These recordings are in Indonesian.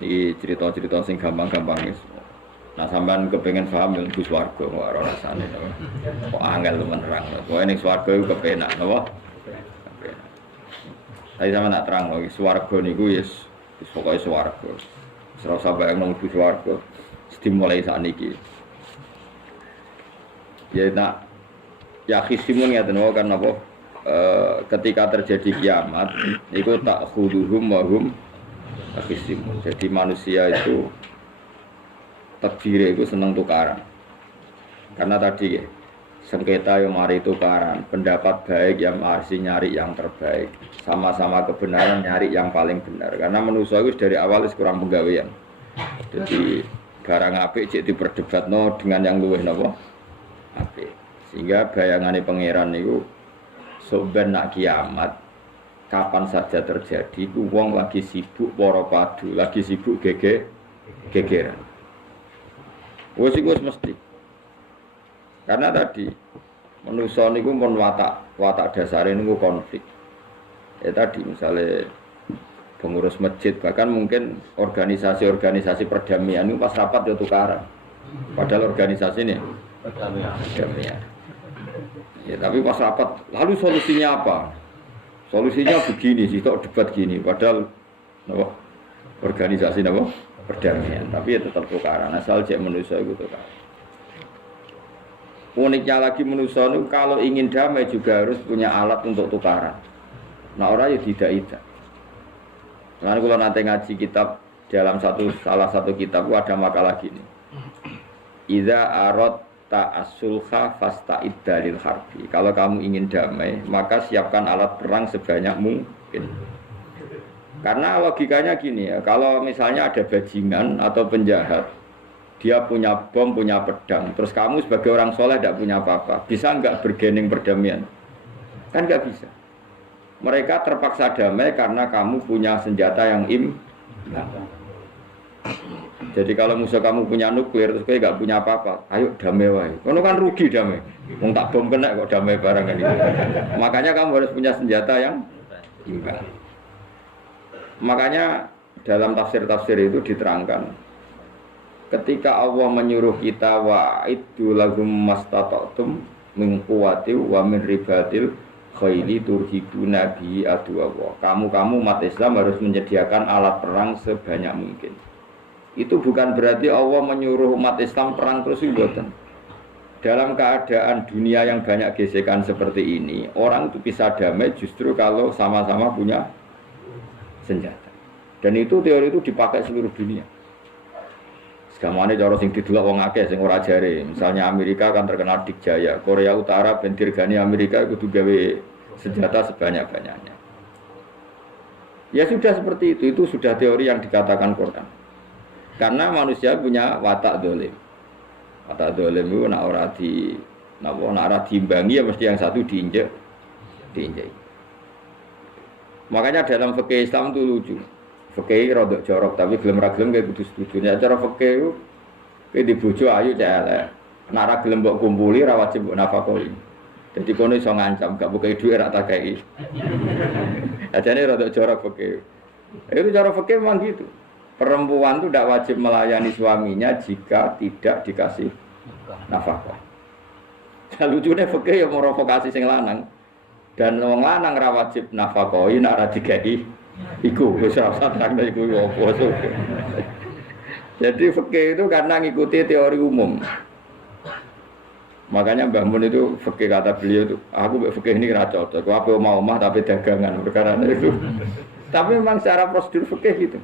Iki cerita-cerita sing gampang-gampang wis. Nah sampean kepengen paham yang Gus Warga ora rasane. Kok angel temen nerang. Pokoke ning swarga iku kepenak napa? Kepenak. Tapi sama nak terang lagi swarga niku wis pokoke swarga. Wis ora usah bayang nang Gus Warga. Dimulai sakniki. Ya nak ya khisimun ngaten wae kan apa ketika terjadi kiamat itu tak khuduhum wa hum khisimun. Jadi manusia itu takdir itu senang tukaran. Karena tadi sengketa yang mari tukaran, pendapat baik yang masih nyari yang terbaik, sama-sama kebenaran nyari yang paling benar. Karena manusia itu dari awal kurang penggawean. Jadi barang apik cek diperdebatno dengan yang luwih napa? Apik. Sehingga bayangane pangeran niku soben nak kiamat kapan saja terjadi ku wong lagi sibuk para padu, lagi sibuk gegeran. Wis iku mesti. Karena tadi manusia niku mun watak dasare niku konflik. Ya tadi misalnya pengurus masjid bahkan mungkin organisasi-organisasi perdamaian itu pas rapat ya tukaran. Padahal organisasi ini perdamaian. Ya tapi pas rapat lalu solusinya apa? Solusinya begini sih, tok debat gini. Padahal napa? Organisasi napa? Perdamaian, tapi ya tetap tukaran. Asal cek manusia itu tukaran. Uniknya lagi manusia itu kalau ingin damai juga harus punya alat untuk tukaran. Nah orang ya tidak. Lalu kalau nanti ngaji kitab dalam salah satu kitab ada makalah gini. Idza arad ta'asulha fasta'id dalil harbi. Kalau kamu ingin damai, maka siapkan alat perang sebanyak mungkin. Karena logikanya gini ya, kalau misalnya ada bajingan atau penjahat, dia punya bom, punya pedang, terus kamu sebagai orang soleh tidak punya apa-apa, bisa nggak bergening perdamaian? Kan nggak bisa. Mereka terpaksa damai karena kamu punya senjata yang Jadi kalau musuh kamu punya nuklir, terus kayak nggak punya apa-apa, ayo damai wae. Kamu kan rugi damai. Wong tak bom kena kok damai barang kan itu. Makanya kamu harus punya senjata yang imbang. Makanya dalam tafsir-tafsir itu diterangkan ketika Allah menyuruh kita wa'iddu lahum mastata'tum min quwwati wa min ribatil khaili turhibuna bi aduwwa. Kamu umat Islam harus menyediakan alat perang sebanyak mungkin. Itu bukan berarti Allah menyuruh umat Islam perang terus mboten. Dalam keadaan dunia yang banyak gesekan seperti ini, orang itu bisa damai justru kalau sama-sama punya senjata. Dan itu teori itu dipakai seluruh dunia. Segamane cara sing didelok wong akeh sing ora jare. Misalnya Amerika kan terkenal dikjaya, Korea Utara ben dirgani Amerika kudu gawe senjata sebanyak-banyaknya. Ya sudah seperti itu sudah teori yang dikatakan Quran. Karena manusia punya watak dolim. Watak dolim itu nak ora diimbangi ya mesti yang satu diinjek. Makanya dalam fikih Islam itu lucu. Fikih rodok jorok tapi gelem ra gelem kayak kudu setuju. Cara fikih itu kayak dibojo ayu cek elek. Nek ra gelem mbok kumpuli ra wajib mbok nafakoi. Jadi kono iso ngancam gak buka dhuwit ra tak kei. Ajane rodok jorok fikih. Itu cara fikih memang gitu. Perempuan itu tidak wajib melayani suaminya jika tidak dikasih nafkah. Lucunya fikih yang merovokasi sing lanang. Dan wong lanang ra wajib nafkahi nek ora digawe iku wis ora usah terangno iku opo. Jadi fikih itu karena ngikuti teori umum. Makanya Mbah Mun itu fikih kata beliau itu, aku mbek fikih ini ra cocok. Aku apa mau omah tapi dagangan perkara itu. Tapi memang secara prosedur fikih gitu.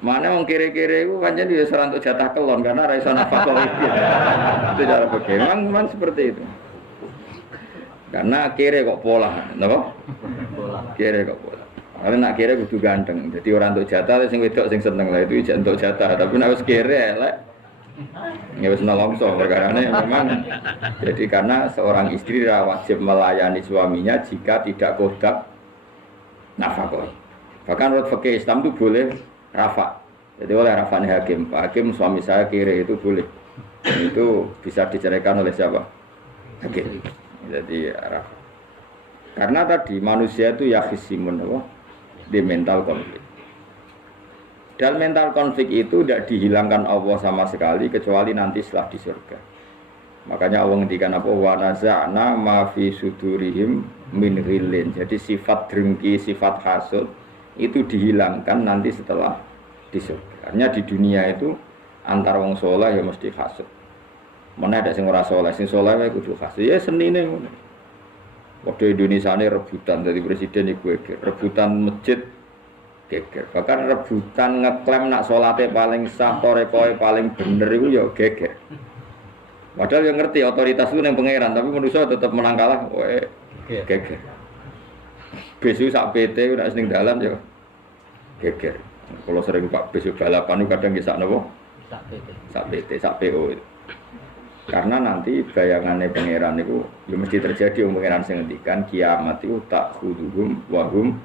Mana wong kere-kere itu pancen dia serang untuk jatah kelon karena ra iso nafkahi. Itu cara fikih. Memang seperti itu. Karena kere kok pola, napa? Kere kok pola. Kalau nak kere kudu ganteng. Jadi orang untuk jatah sing wedok sing seneng lah itu ijek untuk jatah. Tapi nek wis kere elek. Ya wis nolongso perkarane memang. Jadi karena seorang istri wajib melayani suaminya jika tidak kodak nafkah. Bahkan menurut fikih Islam itu boleh rafa. Jadi oleh rafane hakim. Pak Hakim suami saya kere itu boleh. Itu bisa diceraikan oleh siapa? Hakim. Jadi karena tadi manusia itu ya khisimun di mental konflik. Dan mental konflik itu tidak dihilangkan Allah sama sekali kecuali nanti setelah di surga. Makanya Allah ngendikan apa wa naza'na ma fi sudurihim min ghillin. Jadi sifat drengki, sifat hasud itu dihilangkan nanti setelah di surga. Artinya di dunia itu antar wong saleh ya mesti hasud. Mana ada sing ora saleh, sing saleh wae kudu hasud. Ya senine ngono. Waktu Indonesia ini rebutan jadi presiden iku rebutan masjid geger. Bahkan rebutan ngeklaim nak salate paling sah, torekoe paling bener iku ya geger. Padahal yang ngerti otoritas itu yang pangeran, tapi manusia tetap menang kalah, wae geger. Besok sak PT udah sering dalan ya geger. Kalau sering Pak besok balapan itu kadang kisah nopo sak PT, sak PO itu. Karena nanti bayangannya pangeran itu ya mesti terjadi pangeran sing ngendikan kiamat itu tak khuduhum wahum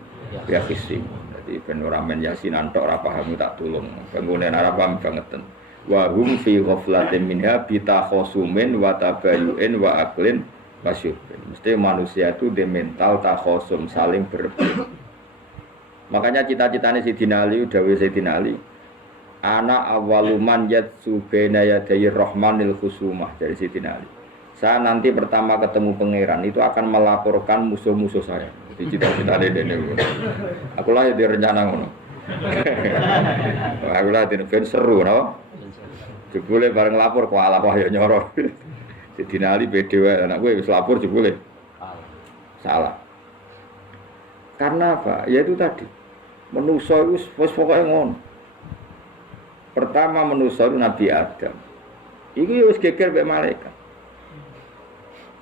yakisim. Jadi ben ora men yasinan tok ora paham tak tulung. Bangunan ora paham bangeten. Wa hum fi ghaflatin minha bitakhasumin wa tabayu'in wa aklin wasyubin. Mesti manusia itu de mental takhasum saling berebut. Makanya cita-citane Sidina Ali dawuh Sidina Ali ana awaluman yatsu baina yaday rahmanil khusumah dari Sidina Ali. Saya nanti pertama ketemu pangeran itu akan melaporkan musuh-musuh saya. Jadi cita-citane dene. Aku lah ya rencana ngono. Aku lah ben seru no. Jebule bareng lapor kok ala ya nyoro. Sidina Ali pede wae anak kowe wis lapor jebule. Salah. Karena apa? Ya itu tadi. Manusa itu wis pokoke ngono. Pertama manusa itu Nabi Adam. Iki wis geger mek malaikat.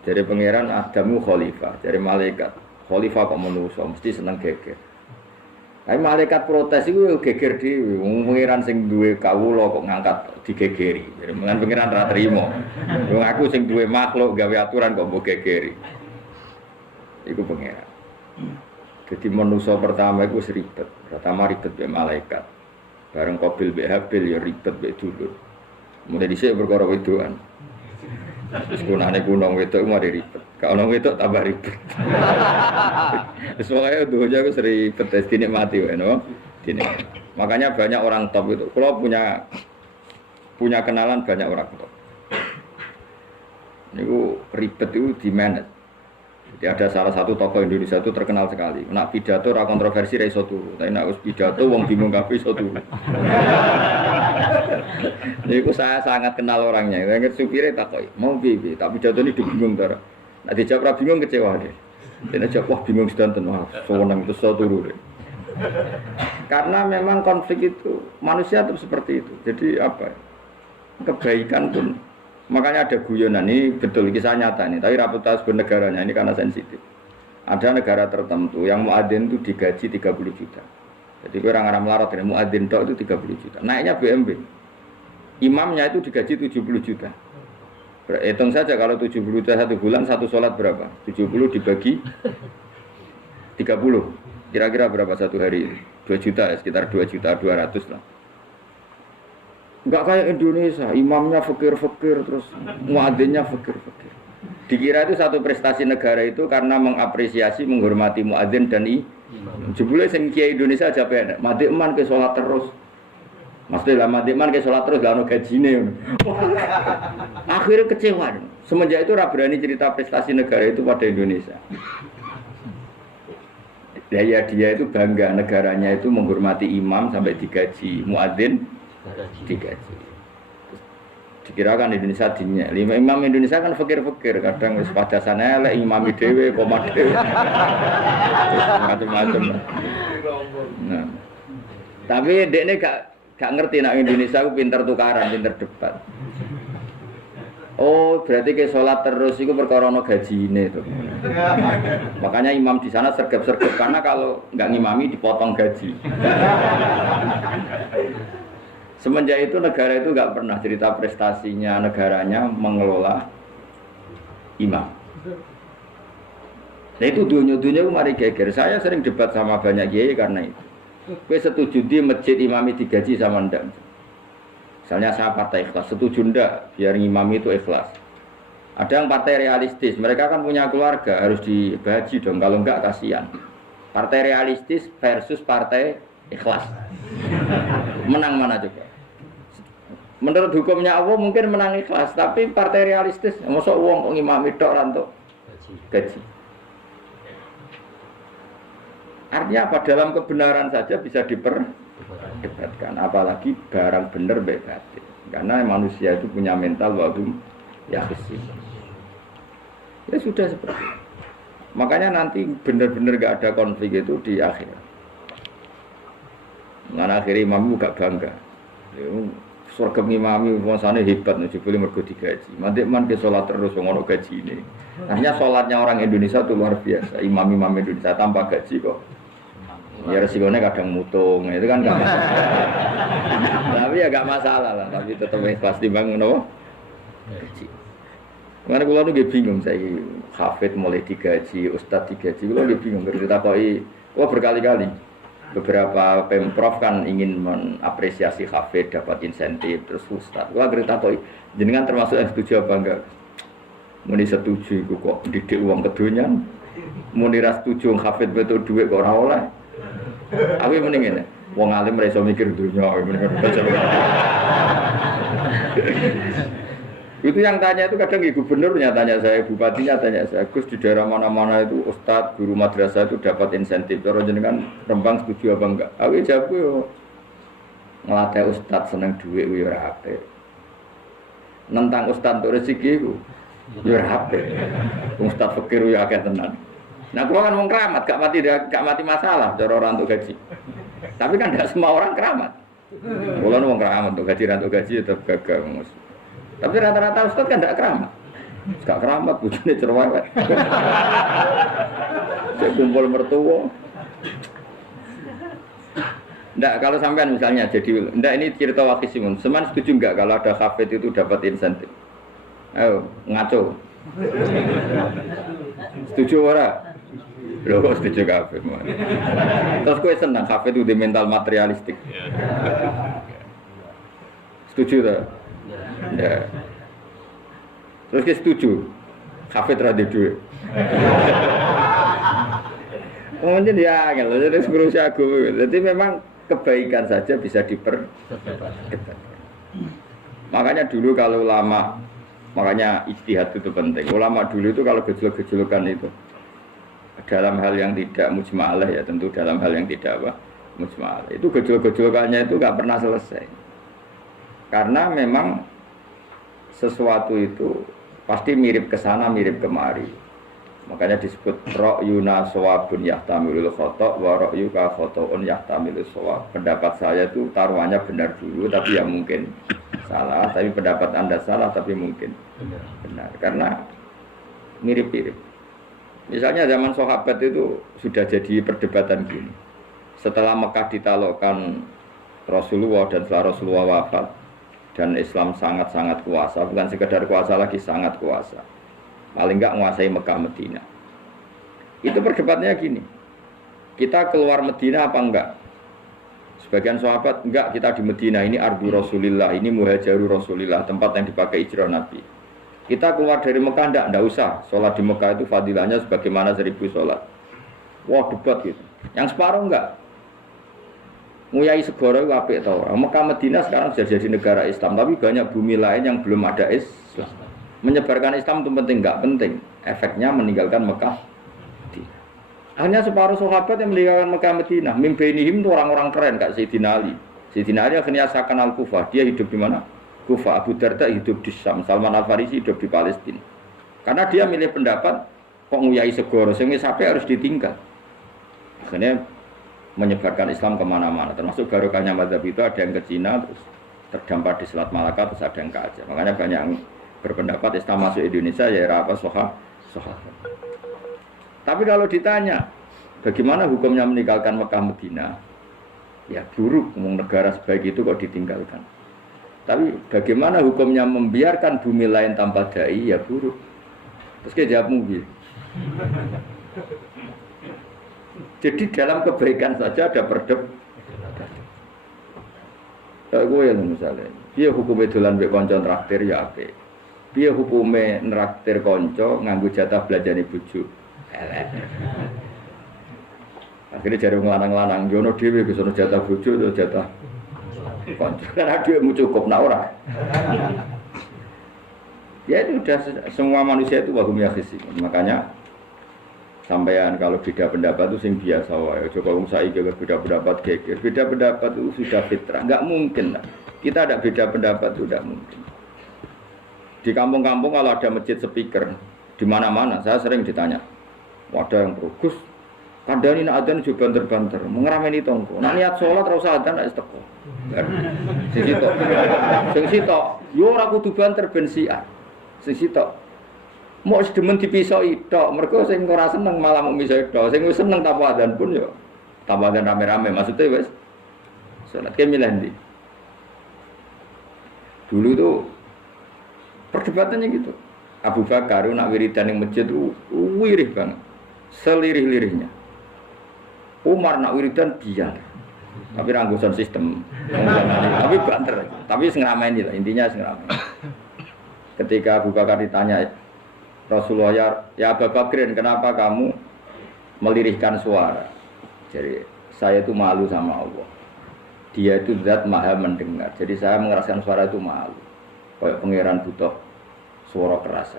Dari pangeran Adamu khalifah, dari malaikat khalifah kok manusa mesti seneng geger. Tapi malaikat protes itu geger dhewe, pangeran sing duwe kawula kok ngangkat digegeri. Jadi mengan pangeran ra trimo. Wong aku sing duwe makhluk gawe aturan kok mbok gegeri. Iku pangeran. Jadi manusa pertama iku ribet. Pertama ribet mek malaikat. Bareng Qabil mek Habil ya ribet mek dulur. Mulai dhisik perkara wedokan. Terus gunane gunung wedok mari ribet. Kalau nang wedok tambah ribet. Soalnya dunia itu sering petes dinikmati wae no. Makanya banyak orang top itu. Kalau punya kenalan banyak orang top. Niku ribet itu di manage. Jadi ada salah satu tokoh Indonesia itu terkenal sekali. Nak pidato ra kontroversi ra iso turu. Tapi nak wis pidato wong bingung kabeh iso turu. Niku saya sangat kenal orangnya. Ngerti supire takoki, "Mau piye?" Tak pidato ini bingung ta. Nek dijawab ra bingung kecewa deh. Dene jawab wah bingung sedanten wah seneng itu iso turu deh. Karena memang konflik itu manusia itu seperti itu. Jadi apa? Kebaikan pun makanya ada guyonan ini betul kisah nyata ini, tapi reputasi negaranya ini karena sensitif. Ada negara tertentu yang muadzin itu digaji 30 juta. Jadi orang melarat ini muadzin tok itu 30 juta. Naiknya BMB. Imamnya itu digaji 70 juta. Hitung saja kalau 70 juta satu bulan satu sholat berapa? 70 dibagi 30. Kira-kira berapa satu hari? 2 juta ya, sekitar 2 juta 200 lah. Enggak kayak Indonesia, imamnya fakir-fakir terus muadzinnya fakir-fakir. Dikira itu satu prestasi negara itu karena mengapresiasi, menghormati muadzin dan imam. Jebule sing kiai Indonesia aja penak, madheman ke salat terus. Maksudnya lah madheman ke salat terus gak ono gajine. Akhirnya kecewa. Semenjak itu ora berani cerita prestasi negara itu pada Indonesia. Daya dia itu bangga negaranya itu menghormati imam sampai digaji muadzin digaji. Dikirakan Indonesia dinya. Imam Indonesia kan fakir-fakir, kadang wis padasan elek imam dhewe koma dhewe. Macam-macam. Nah. Tapi dekne gak ngerti nek Indonesia ku pinter tukaran, pinter debat. Oh, berarti ke sholat terus itu perkara ono gajine itu. Makanya imam di sana sergap-sergap karena kalau nggak ngimami dipotong gaji. Semenjak itu negara itu nggak pernah cerita prestasinya negaranya mengelola imam. Nah itu dunia-dunia mari geger. Saya sering debat sama banyak kiai karena itu. Gue setuju di masjid imami digaji sama ndak. Misalnya saya partai ikhlas, setuju ndak biar imami itu ikhlas. Ada yang partai realistis, mereka kan punya keluarga harus digaji dong. Kalau enggak kasihan. Partai realistis versus partai ikhlas. Menang mana coba? Menurut hukumnya Allah mungkin menang ikhlas, tapi partai realistis, mosok wong kok ngimami tok ra entuk gaji. Artinya apa? Dalam kebenaran saja bisa diperdebatkan, apalagi barang bener mbek batil. Karena manusia itu punya mental waktu ya fisik. Ya sudah seperti itu. Makanya nanti benar-benar gak ada konflik itu di akhir. Ngan akhir imam gak bangga. Surga imami masane hebat nih, boleh mergo digaji. Nanti man ke sholat terus ngono gaji ini. Akhirnya sholatnya orang Indonesia itu luar biasa. Imam-imam Indonesia tanpa gaji kok. Ya resikonya kadang mutung, itu kan gak masalah. Tapi ya gak masalah lah, tapi tetap ikhlas dibangun apa? Gaji. Karena kalau nu bingung saya, hafid mulai digaji, ustadz digaji, kalau bingung cerita koi, berkali-kali beberapa pemprov kan ingin mengapresiasi hafid dapat insentif terus ustadz, kalau cerita koi, jenengan termasuk yang setuju apa enggak? Muni setuju, kok didik uang kedonyan, muni ras setuju hafid betul duit kok ora oleh, aku mending ini, wong alim raiso mikir dunia, mending itu yang tanya itu kadang gubernurnya tanya saya, bupatinya tanya saya, Gus di daerah mana-mana itu ustadz, guru madrasah itu dapat insentif. Terus jenengan Rembang setuju apa enggak? Aku jawab yo ngelatih ustadz seneng duit yo ora apik. Nentang ustadz untuk rezeki ku yo ora apik. Ustadz fakir yo akeh tenan. Nah, gua kan wong keramat, gak mati masalah cara orang untuk gaji. Tapi kan tidak semua orang keramat. Kalau wong keramat untuk gaji tetap gagal. Tapi rata-rata ustaz kan tidak keramat. Gak keramat, bujune cerewet. Saya kumpul mertua. Ndak, kalau sampean misalnya jadi, ndak ini cerita wakisimun. Seman setuju enggak kalau ada hafid itu dapat insentif? Ayo, ngaco. Setuju ora? Loh, setuju hafid. Terus kowe senang hafid itu di mental materialistik. Setuju tak? Ya. Terus kita setuju hafid radhi duit. Kemudian dia angel, jadi ngurusi aku. Jadi memang kebaikan saja bisa diperdebatkan. Makanya dulu kalau ulama, makanya ijtihad itu penting. Ulama dulu itu kalau gejolak-gejolakan itu dalam hal yang tidak mujma'alah ya, tentu dalam hal yang tidak apa mujma'alah. Itu gejolak-gejolakannya itu nggak pernah selesai. Karena memang sesuatu itu pasti mirip ke sana, mirip kemari. Makanya disebut ra'yuna shawabun yahtamilul khata' wa ra'yuka khata'un yahtamilus shawab. Pendapat saya itu taruhannya benar dulu tapi ya mungkin salah, tapi pendapat Anda salah tapi mungkin benar. Karena mirip-mirip. Misalnya zaman sahabat itu sudah jadi perdebatan gini. Setelah Mekah ditaklukkan Rasulullah dan setelah Rasulullah wafat dan Islam sangat-sangat kuasa, bukan sekedar kuasa lagi, sangat kuasa. Paling enggak menguasai Mekah Medina. Itu perdebatannya gini. Kita keluar Medina apa enggak? Sebagian sahabat enggak, kita di Medina, ini ardu Rasulillah, ini muhajaru Rasulillah, tempat yang dipakai hijrah Nabi. Kita keluar dari Mekah enggak usah. Sholat di Mekah itu fadilahnya sebagaimana 1000 sholat. Wah, debat gitu. Yang separuh enggak. Nguyai segoro itu apik tau. Mekah Medina sekarang sudah jadi negara Islam, tapi banyak bumi lain yang belum ada Islam. Menyebarkan Islam itu penting, enggak penting. Efeknya meninggalkan Mekah. Hanya separuh sahabat yang meninggalkan Mekah Medina. Mimbainihim itu orang-orang keren, Kak Sayyidina Ali. Sayyidina Ali akhirnya asalkan Al-Kufah. Dia hidup di mana? Kufah. Abu Darda hidup di Syam. Salman Al-Farisi hidup di Palestina. Karena dia milih pendapat kok nguyai segoro, sehingga sampai harus ditinggal. Akhirnya menyebarkan Islam kemana-mana, termasuk barokahnya mazhab itu ada yang ke Cina, terus terdampar di Selat Malaka, terus ada yang ke Aceh. Makanya banyak yang berpendapat Islam masuk Indonesia ya era apa sahabat. Tapi kalau ditanya bagaimana hukumnya meninggalkan Mekah Medina, ya buruk, negara sebaik itu kok ditinggalkan. Tapi bagaimana hukumnya membiarkan bumi lain tanpa dai, ya buruk. Terus dia jawab mungkin. Jadi dalam kebaikan saja ada perdebatan. Kayak gue yang misalnya, dia hukumnya dolan mbek kanca traktir ya apik. Dia hukumnya nraktir kanca nganggo jatah belanjane bojo. Elek. Akhirnya jare lanang-lanang jono dhewe wis ono jatah bojo atau jatah Konco karena duitmu cukup nak ora. Ya itu udah semua manusia itu wahum yakhisi. Makanya sampean kalau beda pendapat itu sing biasa wae. Coba wong saiki beda pendapat geger. Beda pendapat itu sudah fitrah. Enggak mungkin lah. Kita ada beda pendapat itu tidak mungkin. Di kampung-kampung kalau ada masjid speaker di mana-mana saya sering ditanya. Wadah yang bagus. Kandani nak adzan juga banter-banter, mengerameni tonggo. Nak niat sholat ora usah adzan nek teko. Sing sitok. Sing sitok, yo ora kudu banter ben siar. Sing sitok. Mau sedemen dipisoi tok, mergo sing ora seneng malah mau misoi tok. Sing wis seneng tanpa adzan pun yo tanpa adzan rame-rame maksudnya wis salat ke milih ndi. Dulu tuh perdebatannya gitu. Abu Bakar nak wiridan ning masjid wirih banget. Selirih-lirihnya. Umar nak wiridan biar, tapi ranggusan sistem, tapi banter, tapi sengramain lah intinya sengramain. Ketika Abu Bakar ditanya Rasulullah ya Abu Bakrin kenapa kamu melirihkan suara? Jadi saya itu malu sama Allah. Dia itu zat maha mendengar. Jadi saya mengeraskan suara itu malu. Kayak pangeran butuh suara keras.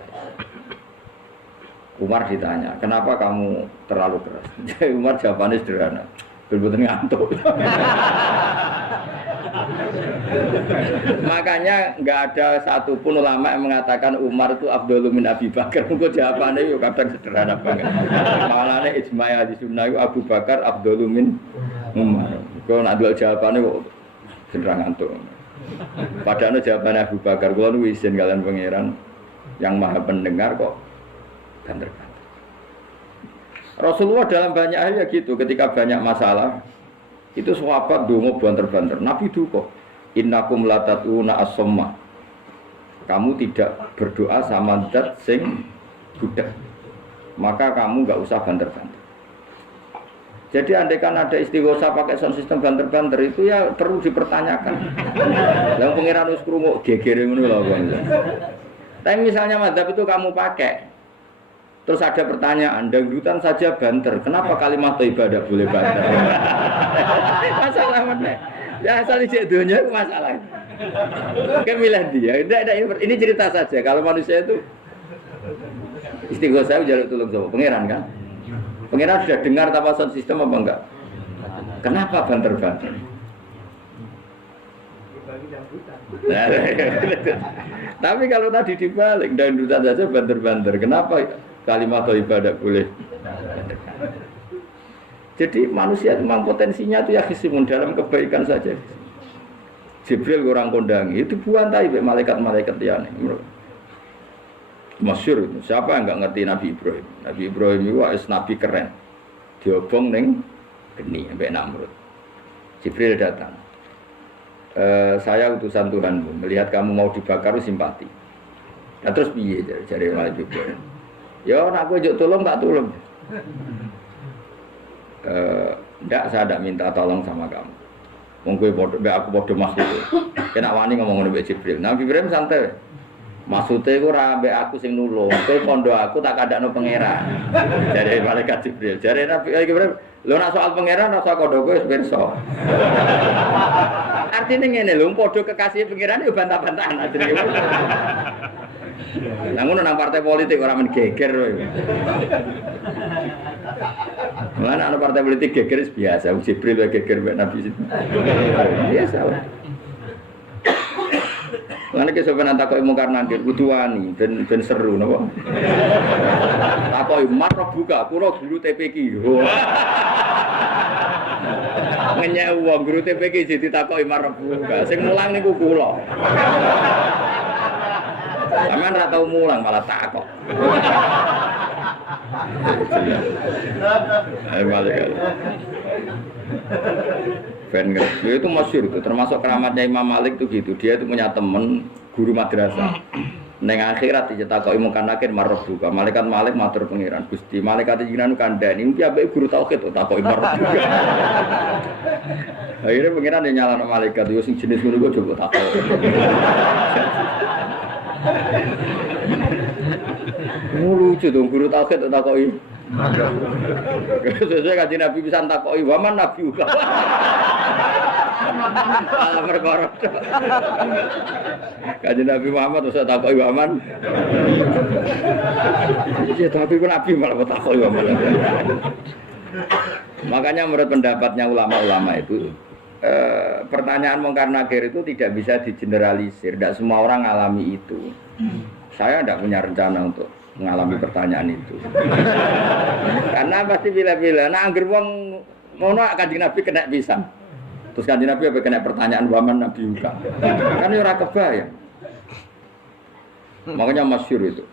Umar ditanya, kenapa kamu terlalu keras? Jadi Umar jawabannya sederhana, betul-betul ngantuk. Makanya nggak ada satupun ulama yang mengatakan Umar itu afdhalu min Abi Bakar. Mungkin jawabannya itu kadang sederhana banget. Malahnya ijma' ahli sunnah itu Abu Bakar afdhalu min Umar. Kalau nak jual jawabannya kok sederhana ngantuk. Padahal jawabannya Abu Bakar, kalau nu izin kalian pangeran yang maha pendengar kok banter-banter. Rasulullah dalam banyak hal ya gitu, ketika banyak masalah itu sahabat dongo banter-banter. Nabi duka, innakum latatuna as-somma. Kamu tidak berdoa sama zat sing budak. Maka kamu enggak usah banter-banter. Jadi andaikan ada istighosa pakai sound system banter-banter itu ya perlu dipertanyakan. Yang pengiran wis krungu gegere ngono lho kok. Tapi misalnya mazhab itu kamu pakai terus ada pertanyaan, dangdutan saja banter. Kenapa kalimat thayyibah tidak boleh banter? Masalah mana? Ya asal ijek dunia itu masalah. Kemilah dia. Ini cerita saja. Kalau manusia itu istighosah jaluk tolong sama pangeran kan? Pangeran sudah dengar tanpa sound system apa enggak? Kenapa banter-banter? Tapi kalau tadi dibalik dangdutan saja banter-banter. Kenapa kalimat thayyibah tidak boleh? Jadi manusia itu memang potensinya itu ya khisimun dalam kebaikan saja. Jibril orang kondangi itu buantai malaikat-malaikat yang masyhur itu. Siapa yang enggak ngerti Nabi Ibrahim? Nabi Ibrahim itu nabi keren. Diobong ning geni sampai Namrud. Jibril datang. Saya utusan Tuhanmu, melihat kamu mau dibakar simpati. Nah terus piye jare malaikat Jibril? Ya nak aku juk tolong tak tolong. Enggak, saya tidak minta tolong sama kamu. Mungkin aku bodoh makhluk. Kena wani ngomong ngono mbek Jibril. Nabi Ibrahim santai. Maksudnya aku ora mbek aku sing nulung. Kowe kondo aku tak kandakno pangeran. Jare malaikat Jibril. Jare Nabi Ibrahim, lho nak soal pangeran rasa kondo kowe wis pirsa. Artine ngene lho, padha kekasih pangeran yo bantah-bantahan ajine. Namun nang partai politik orang men geger kowe. Mana ana partai politik geger biasa, Jibril wae geger mek Nabi. Biasa. Lan iki sampeyan takoki mungkar nangkir kudu wani ben seru napa. Takoki marah buka kula guru TPQ. Ngenyek wong guru TPQ jadi takoki marah buka. Sing mulang niku kula. Sampeyan ora tau mulang malah takok. Ayo balik. Itu masyhur itu, termasuk keramatnya Imam Malik itu gitu. Dia itu punya teman guru madrasah. Neng akhirat dicetakoki mungkin nakir marbuka. Malaikat Malik matur pengiran Gusti. Malaikat jenengan kandhani iki ambek guru tauhid to takoki marbuka. Akhirnya pengiran dia nyalano malaikat yo sing jenis ngono kok coba takoki. Lucu dong guru tauhid takoki. Sesuai kajian Nabi bisa takoki waman Nabi uga. Malah perkara. Kanjeng Nabi Muhammad terus takoki Waman. Ya tapi pun Nabi malah takoki Waman. Makanya menurut pendapatnya ulama-ulama itu pertanyaan mungkar nakir itu tidak bisa digeneralisir. Tidak semua orang alami itu. Saya tidak punya rencana untuk mengalami pertanyaan itu. Karena pasti bila-bila. Nah, angger wong ngono Kanjeng Nabi kena pisang. Terus Kanjeng Nabi apa kena pertanyaan Waman Nabi juga. Kan ora kebayang. Makanya masyhur itu.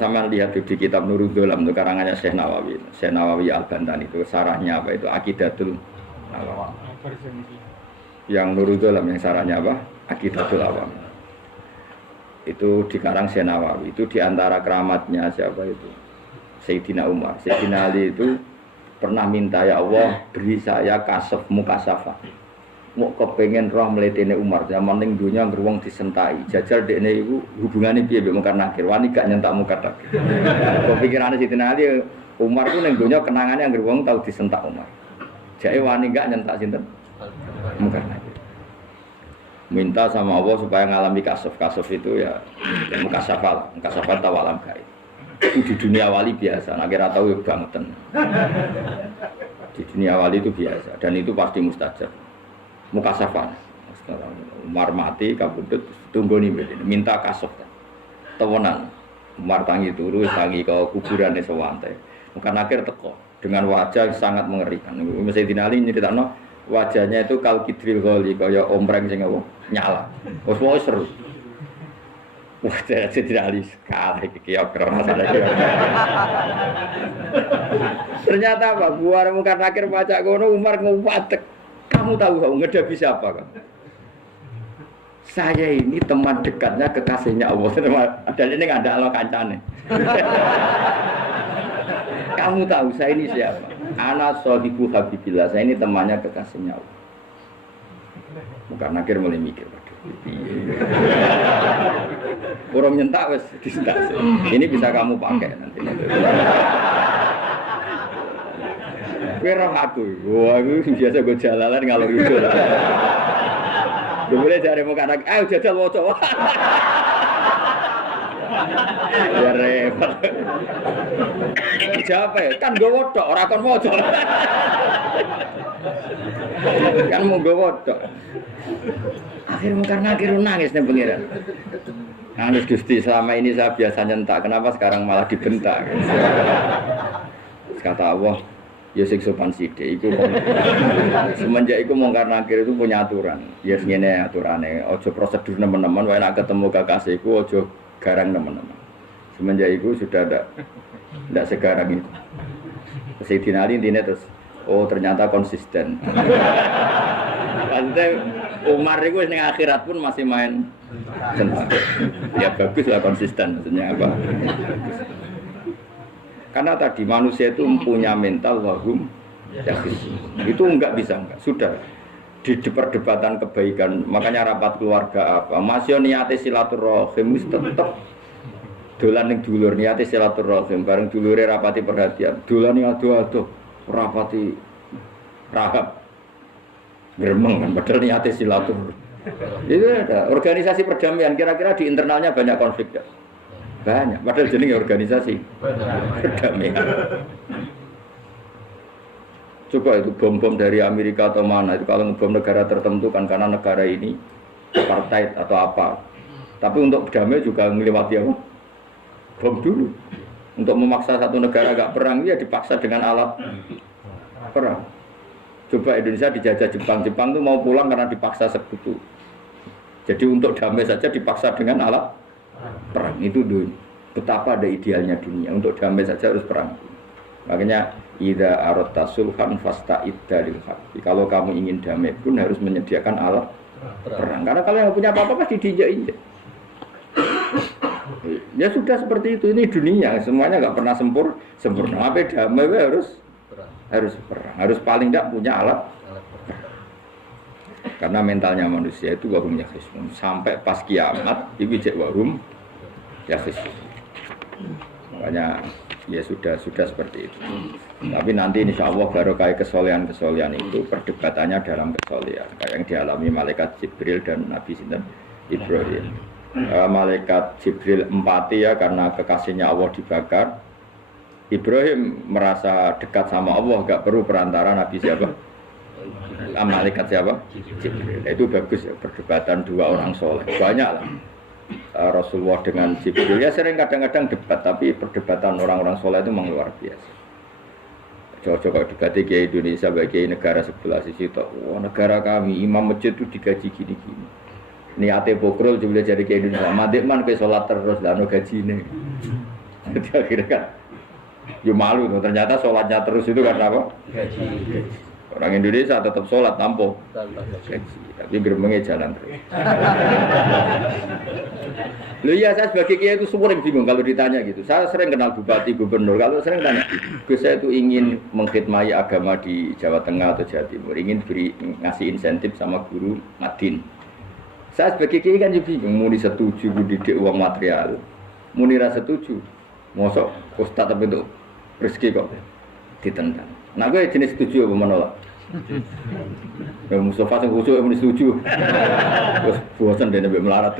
Sama lihat di kitab Nurul Dolam itu karangannya Syekh Nawawi Al-Bantani itu sarahnya apa itu Aqidatul Awam. Yang Nurul Dolam yang sarahnya apa? Aqidatul Awam. Itu dikarang Syekh Nawawi. Itu diantara keramatnya siapa itu? Sayyidina Umar. Sayyidina Ali itu pernah minta ya Allah beri saya kasaf mukasafah. Mau kepengen roh mletene Umar zaman ning dunya ngruwung disentai. Jajal dekne iku hubungane piye mbek mungkar nakir. Wani gak nyentak mungkar nakir. Kok pikirane Sayyidina Ali Umar ku ning dunya kenangane ngruwung tau disentak Umar. Jake wani gak nyentak sinten? Mungkar nakir. Minta sama Allah supaya ngalami kasaf itu ya mukasafah tawalam gaib. Itu di dunia wali biasa, nah kira tahu ya bangetan. Di dunia wali itu biasa dan itu pasti mustajab. Mukasafah. Umar mati kabudut tunggu nih minta kasaf. Tawanan Umar tangi turu tangi ke kuburan sewantai. Mungkin akhir teko dengan wajah sangat mengerikan. Mesti dinali nyeritakno wajahnya itu kal kidril ghali kaya ompreng sing nyala. Wes seru. Wah, tidak alis kalah iki ya rasane. Ternyata apa? Buar mungkar nakir pacak kono Umar nguwatek. Kamu tahu kamu ngedapi siapa kan? Saya ini teman dekatnya kekasihnya Allah. Dan ini nggak ada Allah kancane. Kamu tahu saya ini siapa? Ana shodiqu habibillah. Saya ini temannya kekasihnya Allah. Mungkar nakir mulai mikir. Kurang nyentak wes disentak. Ini bisa kamu pakai nanti. Kira aku, wah aku biasa gue jalalan ngalor itu lah. Boleh cari muka anak, ayo jajal wocok. Ya repot. Siapa ya? Kan gue wocok, orang kon wocok. Kan mau gue wocok. Akhirnya karena akhirnya nangis nih pengiran. Nangis Gusti selama ini saya biasa nyentak, kenapa sekarang malah dibentak? Kata Allah, ya sing sopan sithik iku semenjak iku mungkar nakir itu punya aturan. Ya ngene aturane, aja prosedur nemen-nemen wae nek ketemu kekasihku aja garang nemen-nemen. Semenjak itu sudah tidak segarang itu. Sayyidina Ali intine terus oh ternyata konsisten. Pantes Umar itu ning akhirat pun masih main sentak. Ya bagus lah konsisten maksudnya apa? Karena tadi manusia itu punya mental wahum yakin. Itu enggak bisa enggak. Sudah di perdebatan kebaikan, makanya rapat keluarga apa? Masih niate silaturahim tetep dolan ning dulur niate silaturahim bareng dulure rapati perhatian. Dolan ning ado-ado rapati rahab. Gremeng kan padahal niate silaturahim. Itu ada organisasi perdamaian kira-kira di internalnya banyak konflik ya. Banyak, padahal jenenge organisasi perdamaian. Coba itu bom-bom dari Amerika atau mana itu kalau ngebom negara tertentu kan karena negara ini apartheid atau apa. Tapi untuk damai juga melewati apa? Bom dulu. Untuk memaksa satu negara agak perang ya dipaksa dengan alat perang. Coba Indonesia dijajah Jepang tuh mau pulang karena dipaksa sekutu. Jadi untuk damai saja dipaksa dengan alat perang itu dunia. Betapa ada idealnya dunia untuk damai saja harus perang. Makanya idza aradta sulhan fasta'id dalil haqq. Kalau kamu ingin damai pun harus menyediakan alat perang. Karena kalau yang punya apa-apa pasti diinjak-injak. Ya sudah seperti itu, ini dunia semuanya enggak pernah sempurna. Apa damai harus perang. Harus paling enggak punya alat. Karena mentalnya manusia itu wahum yakhishun. Sampai pas kiamat itu jek wahum yakhishun. Makanya ya sudah seperti itu. Tapi nanti insya Allah barokah kesolehan itu perdebatannya dalam kesolehan kayak yang dialami malaikat Jibril dan Nabi Sinten Ibrahim. Malaikat Jibril empati ya karena kekasihnya Allah dibakar. Ibrahim merasa dekat sama Allah, gak perlu perantara Nabi siapa? Malaikat siapa? Jibril. Itu bagus ya, perdebatan dua orang soleh. Banyak lah. Rasulullah dengan Jibril ya sering kadang-kadang debat, tapi perdebatan orang-orang soleh itu memang luar biasa. Coba debat di Indonesia bagi negara sebelah sisi itu, wah negara kami imam masjid itu digaji gini-gini. Niate pokrol juga jadi ke Indonesia, madekman ke sholat terus dan gaji ini. Akhirnya kan, ya malu tuh. Ternyata sholatnya terus itu karena apa? Gaji. Orang Indonesia tetap sholat tanpa gaji, tapi gerbangnya jalan terus. Loh iya, saya sebagai kiai itu sering bingung kalau ditanya gitu. Saya sering kenal bupati, gubernur. Kalau sering tanya, saya itu ingin mengkhidmati agama di Jawa Tengah atau Jawa Timur, ingin ngasih insentif sama guru Madin. Saya sebagai kiai kan juga bingung, muni setuju didik uang material, muni rasa setuju, mosok ustaz tapi untuk rezeki kok ditentang. Nah gue jenis setuju apa menolak? Ya Mustafa yang khusus yang setuju. Terus bosan dia nabi melarat.